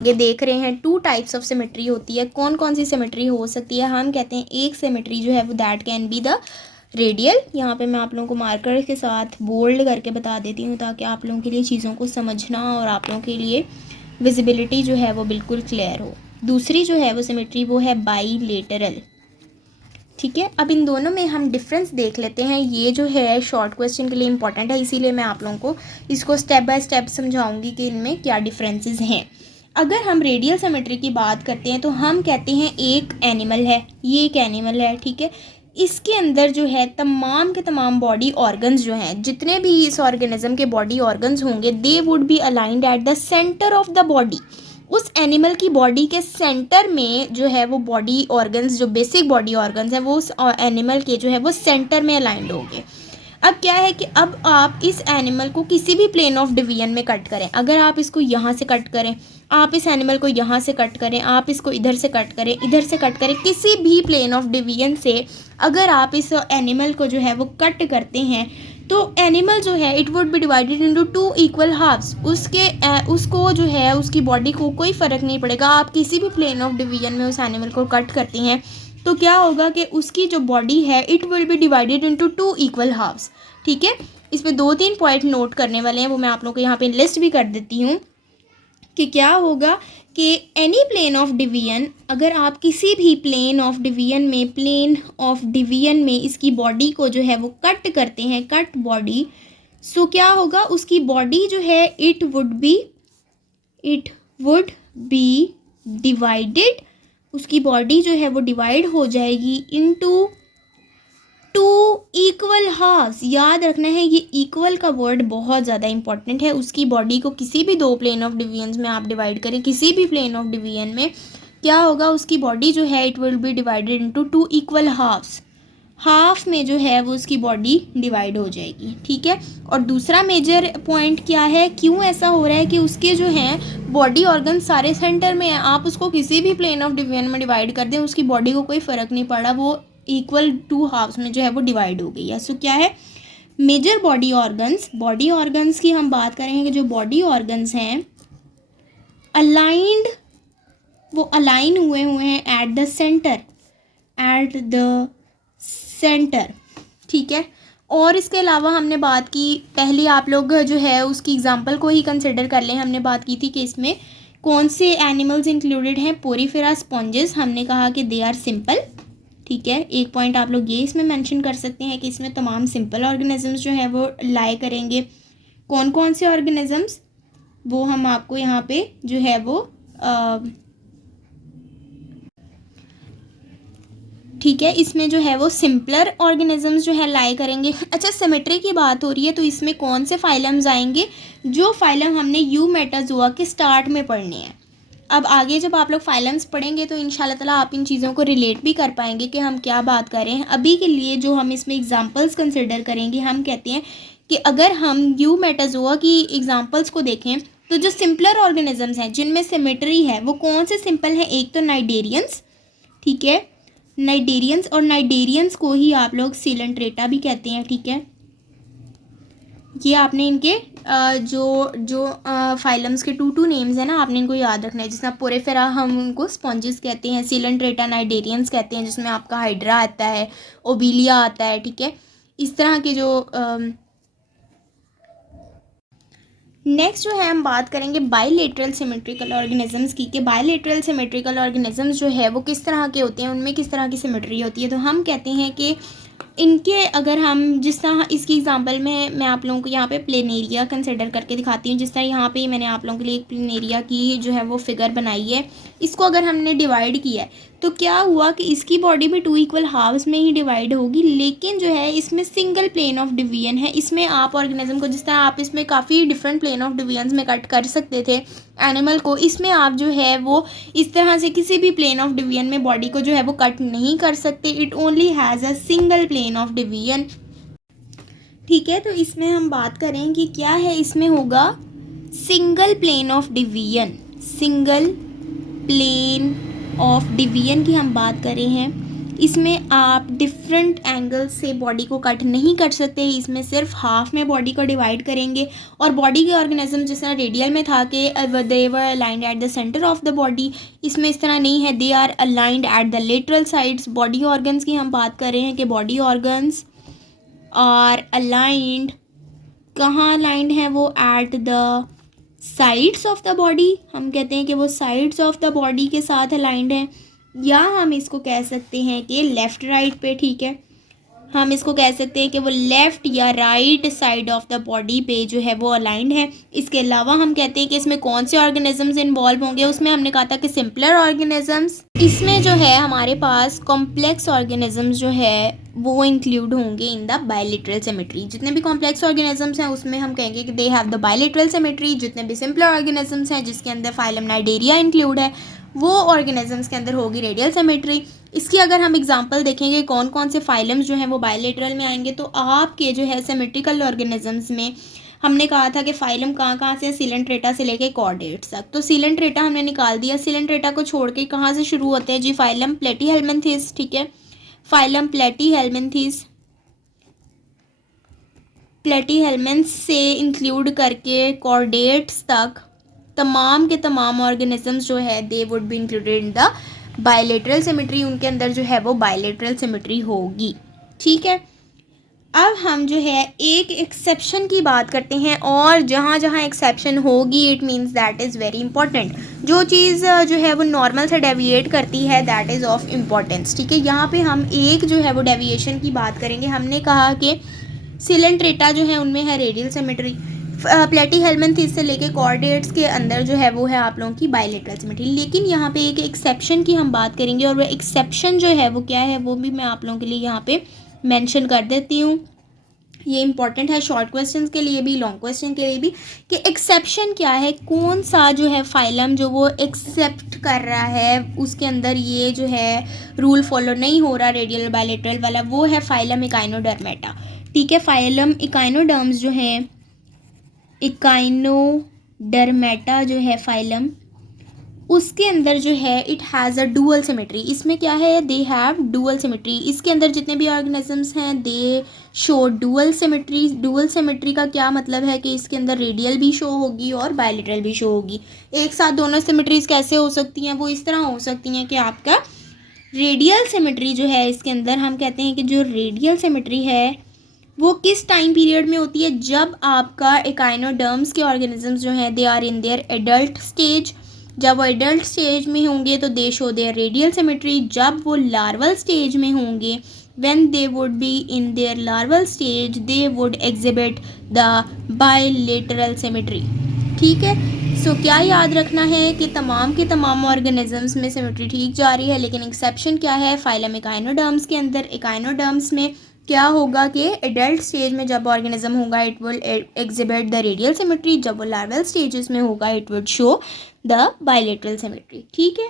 ये देख रहे हैं 2 टाइप्स ऑफ सिमेट्री होती है। कौन कौन सी सिमेट्री हो सकती है? हम कहते हैं एक सिमेट्री जो है वो that can be the radial. यहाँ पे मैं आप लोगों को मार्कर के साथ बोल्ड करके बता देती हूँ ताकि आप लोगों के लिए चीज़ों को समझना और आप लोगों के लिए विजिबिलिटी जो है वो बिल्कुल क्लियर हो। दूसरी जो है वो सिमेट्री वो है बाईलेटरल। ठीक है, अब इन दोनों में हम डिफरेंस देख लेते हैं। ये जो है शॉर्ट क्वेश्चन के लिए इंपॉर्टेंट है, इसीलिए मैं आप लोगों को इसको स्टेप बाय स्टेप समझाऊंगी कि इनमें क्या डिफरेंसेस हैं। अगर हम रेडियल सिमेट्री की बात करते हैं तो हम कहते हैं एक एनिमल है, ये एक एनिमल है, ठीक है। इसके अंदर जो है तमाम के तमाम बॉडी ऑर्गन्स जो हैं, जितने भी इस ऑर्गेनिज्म के बॉडी ऑर्गन्स होंगे, दे would B aligned at the centre of the body. उस एनिमल की बॉडी के सेंटर में जो है वो बॉडी ऑर्गन्स, जो बेसिक बॉडी ऑर्गन्स हैं, वो उस एनिमल के जो है वो सेंटर में अलाइंड होंगे। अब क्या है कि अब आप इस एनिमल को किसी भी प्लेन ऑफ डिवीजन में कट करें, अगर आप इसको यहाँ से कट करें, आप इस एनिमल को यहाँ से कट करें, आप इसको इधर से कट करें, इधर से कट करें, किसी भी प्लेन ऑफ डिवीजन से अगर आप इस एनिमल को जो है वो कट करते हैं तो एनिमल जो है it would be divided into 2 equal halves. उसको जो है उसकी बॉडी को कोई फ़र्क नहीं पड़ेगा, आप किसी भी प्लेन ऑफ डिवीजन में उस एनिमल को कट करते हैं तो क्या होगा कि उसकी जो बॉडी है it will be divided into 2 equal halves. ठीक है, इस पे 2-3 पॉइंट नोट करने वाले हैं, वो मैं आप लोगों को यहाँ पे लिस्ट भी कर देती हूँ कि क्या होगा कि एनी प्लेन ऑफ डिवीजन, अगर आप किसी भी प्लेन ऑफ डिवीजन में इसकी बॉडी को जो है वो कट करते हैं, कट बॉडी, सो क्या होगा, उसकी बॉडी जो है इट वुड बी डिवाइडेड, उसकी बॉडी जो है वो डिवाइड हो जाएगी इनटू 2 इक्वल हाफ्स। याद रखना है ये इक्वल का वर्ड बहुत ज़्यादा इंपॉर्टेंट है। उसकी बॉडी को किसी भी 2 प्लेन ऑफ डिवीजन में आप डिवाइड करें, किसी भी प्लेन ऑफ डिवीजन में क्या होगा, उसकी बॉडी जो है it will be divided into 2 equal halves. Half में जो है वो उसकी बॉडी डिवाइड हो जाएगी। ठीक है, और दूसरा मेजर पॉइंट क्या है, क्यों ऐसा हो रहा है कि उसके जो हैं बॉडी ऑर्गन सारे सेंटर में हैं, आप उसको किसी भी प्लेन ऑफ डिवीजन में डिवाइड कर दें, उसकी बॉडी को कोई फ़र्क नहीं पड़ा, वो इक्वल 2 हाफ्स में जो है वो डिवाइड हो गई है। सो क्या है, मेजर बॉडी ऑर्गन्स की हम बात करेंगे कि जो बॉडी ऑर्गन्स हैं अलाइंड, वो अलाइन हुए हैं एट द सेंटर। ठीक है, और इसके अलावा हमने बात की, पहले आप लोग जो है उसकी एग्जांपल को ही कंसिडर कर लें। हमने बात की थी कि इसमें कौन से एनिमल्स इंक्लूडेड हैं, पोरीफेरा स्पॉन्जेस, हमने कहा कि दे आर सिंपल। ठीक है, एक पॉइंट आप लोग ये इसमें मेंशन कर सकते हैं कि इसमें तमाम सिंपल ऑर्गेनिजम्स जो है वो लाई करेंगे। कौन कौन से ऑर्गेनिजम्स, वो हम आपको यहाँ पे जो है वो ठीक है, इसमें जो है वो सिंपलर ऑर्गेनिजम्स जो है लाई करेंगे। अच्छा, सिमेट्री की बात हो रही है तो इसमें कौन से फाइलम्स आएंगे, जो फाइलम हमने यूमेटाजोआ के स्टार्ट में पढ़ने हैं। अब आगे जब आप लोग फाइलम्स पढ़ेंगे तो इंशाल्लाह ताला आप इन चीज़ों को रिलेट भी कर पाएंगे कि हम क्या बात कर रहे हैं। अभी के लिए जो हम इसमें एग्जांपल्स कंसिडर करेंगे, हम कहते हैं कि अगर हम यूमेटाजोआ की एग्जांपल्स को देखें तो जो सिंपलर ऑर्गेनिजम्स हैं जिनमें सिमेट्री है वो कौन से सिंपल हैं, एक तो नाइडेरियंस, ठीक है, नाइडेरियंस, और नाइडेरियंस को ही आप लोग सीलेंट्रेटा भी कहते हैं। ठीक है, ये आपने इनके जो फाइलम्स के 2 नेम्स हैं ना, आपने इनको याद रखना है। जिसमें पोरेफेरा हम उनको स्पॉन्जेस कहते हैं, सीलेंट्रेटा नाइडेरियंस कहते हैं, जिसमें आपका हाइड्रा आता है, ओबिलिया आता है। ठीक है, इस तरह के जो नेक्स्ट जो है हम बात करेंगे बायलेटरल सिमेट्रिकल ऑर्गेनिजम्स की, कि बायलेटरल सिमेट्रिकल ऑर्गेनिजम्स जो है वो किस तरह के होते हैं, उनमें किस तरह की सिमेट्री होती है। तो हम कहते हैं कि इनके, अगर हम जिस तरह इसकी एग्जांपल में मैं आप लोगों को यहाँ पे प्लेनेरिया कंसिडर करके दिखाती हूँ। जिस तरह यहाँ पे मैंने आप लोगों के लिए एक प्लेनेरिया की जो है वो फिगर बनाई है, इसको अगर हमने डिवाइड किया है तो क्या हुआ कि इसकी बॉडी भी 2 इक्वल हाफ्स में ही डिवाइड होगी, लेकिन जो है इसमें सिंगल प्लेन ऑफ डिवीजन है। इसमें आप ऑर्गेनिज्म को, जिस तरह आप इसमें काफ़ी डिफरेंट प्लेन ऑफ डिवीजन में कट कर सकते थे एनिमल को, इसमें आप जो है वो इस तरह से किसी भी प्लेन ऑफ डिवीजन में बॉडी को जो है वो कट नहीं कर सकते। It only has a single plane of division. ठीक है, तो इसमें हम बात करें कि क्या है, इसमें होगा single plane of division. Single plane of division की हम बात कर रहे हैं इसमें आप डिफरेंट एंगल से बॉडी को कट नहीं कर सकते, इसमें सिर्फ हाफ में बॉडी को डिवाइड करेंगे। और बॉडी के ऑर्गेनिज्म जिस तरह रेडियल में था कि they were aligned at the centre of the body, इसमें इस तरह नहीं है, they are aligned at the lateral sides. Body organs की हम बात कर रहे हैं कि बॉडी ऑर्गन्स आर अलाइंड, कहाँ अलाइंड है वो, at the sides of the body. हम कहते हैं कि वो साइड्स ऑफ द बॉडी के साथ अलाइंड है, या हम इसको कह सकते हैं कि लेफ़्ट राइट पे, ठीक है, हम इसको कह सकते हैं कि वो लेफ़्ट या right side of the body पे जो है वो अलाइंड है। इसके अलावा हम कहते हैं कि इसमें कौन से ऑर्गेनिजम्स इन्वॉल्व होंगे, उसमें हमने कहा था कि सिंपलर ऑर्गेनिजम्स। इसमें जो है हमारे पास कॉम्प्लेक्स ऑर्गेनिजम्स जो है वो इंक्लूड होंगे इन द बायलेटरल सिमेट्री। जितने भी कॉम्प्लेक्स ऑर्गेनिजम्स हैं उसमें हम कहेंगे कि they have the bilateral symmetry. जितने भी सिंपलर ऑर्गेनिजम्स हैं जिसके अंदर फाइलम नाइडेरिया इंक्लूड है, वो ऑर्गेनिजम्स के अंदर होगी रेडियल सिमेट्री। इसकी अगर हम एग्जांपल देखेंगे कौन कौन से फाइलम्स जो हैं वो बायलेटरल में आएंगे, तो आपके जो है सिमेट्रिकल ऑर्गेनिजम्स में हमने कहा था कि फाइलम कहाँ कहाँ से, सिलेंट्रेटा से लेके कॉर्डेट्स तक। तो सिलेंट्रेटा हमने निकाल दिया, सिलेंट्रेटा को छोड़ के कहाँ से शुरू होते हैं जी, फाइलम प्लेटीहेल्मिन्थेस, ठीक है, फाइलम प्लेटीहेल्मिन्थेस, प्लेटीहेल्मिन्थेस से इंक्लूड करके कॉर्डेट्स तक तमाम के तमाम ऑर्गेनिजम्स जो है दे would be included in the bilateral symmetry. उनके अंदर जो है वो बायलेटरल सिमेट्री होगी, ठीक है। अब हम जो है एक एक्सेप्शन की बात करते हैं, और जहाँ जहाँ एक्सेप्शन होगी it means that is very important. जो चीज़ जो है वो नॉर्मल से डेविएट करती है दैट इज़ ऑफ इम्पॉर्टेंस, ठीक है। यहाँ पे हम एक जो है वो डेविएशन की बात करेंगे। हमने कहा कि सिलेंट्रेटा जो है उनमें है रेडियल सिमेट्री, प्लेटीहेल्मिन्थेस से लेके कॉर्डेट्स के अंदर जो है वो है आप लोगों की बायलेटरल सिमेट्री। लेकिन यहाँ पे एक एक्सेप्शन की हम बात करेंगे, और वो एक्सेप्शन जो है वो क्या है वो भी मैं आप लोगों के लिए यहाँ पे मेंशन कर देती हूँ। ये इंपॉर्टेंट है शॉर्ट क्वेश्चन के लिए भी, लॉन्ग क्वेश्चन के लिए भी, कि एक्सेप्शन क्या है, कौन सा जो है फाइलम जो वो एक्सेप्ट कर रहा है, उसके अंदर ये जो है रूल फॉलो नहीं हो रहा रेडियल बायलेटरल वाला, वो है फाइलम इकाइनोडर्मेटा, ठीक है। फाइलम इकाइनोडर्म्स जो हैं, इकाइनोडर्मेटा जो है फाइलम, उसके अंदर जो है it has a dual symmetry. इसमें क्या है, दे हैव डुअल सिमेट्री। इसके अंदर जितने भी ऑर्गेनिजम्स हैं दे show dual symmetry. Dual symmetry का क्या मतलब है कि इसके अंदर रेडियल भी शो होगी और बायलेटरल भी शो होगी। एक साथ दोनों सिमेट्रीज कैसे हो सकती हैं, वो इस तरह हो सकती हैं कि आपका रेडियल सिमेट्री जो है इसके अंदर, हम कहते हैं कि जो रेडियल सिमेट्री है वो किस टाइम पीरियड में होती है, जब आपका इकाइनोडर्म्स के ऑर्गेनिजम्स जो हैं they are in their adult stage. जब वो एडल्ट स्टेज में होंगे तो they show their radial symmetry. जब वो लार्वल स्टेज में होंगे, when they would be in their larval stage, they would exhibit the bilateral symmetry, ठीक है। सो क्या याद रखना है कि तमाम के तमाम ऑर्गेनिजम्स में सिमेट्री ठीक जा रही है, लेकिन एक्सेप्शन क्या है, फाइलम इकाइनोडर्म्स के अंदर। इकाइनोडर्म्स में क्या होगा कि एडल्ट स्टेज में जब ऑर्गेनिज्म होगा it will exhibit the radial symmetry, जब वो लार्वल स्टेजेस में होगा it will show the bilateral symmetry, ठीक है।